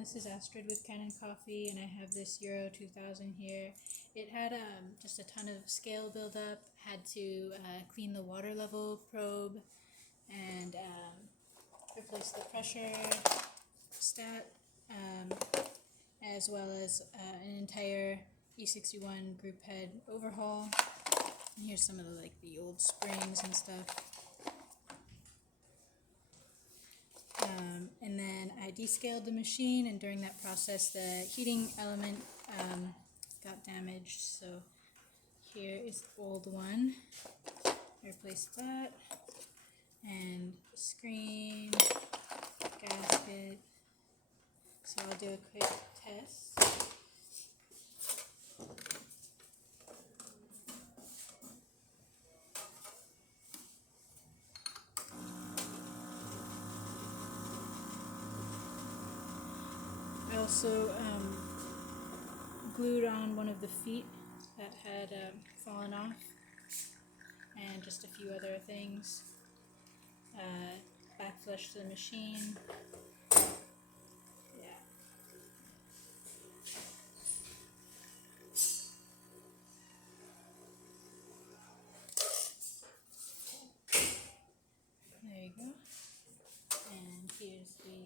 this is Astrid with Kanen Coffee, and I have this Euro 2000 here. It had just a ton of scale buildup, had to clean the water level probe, and replace the pressure stat, as well as an entire E61 group head overhaul. And here's some of the old springs and stuff. And then I descaled the machine, and during that process the heating element got damaged, so here is the old one. I replaced that, and screen, gasket. So I'll do a quick test. I also glued on one of the feet that had fallen off, and just a few other things. Backflushed the machine. Yeah. There you go. And here's the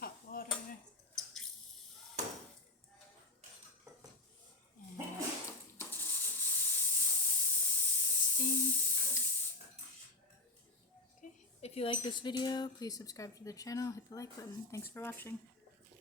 hot water. And steam. Okay. If you like this video, please subscribe to the channel, hit the like button. Thanks for watching.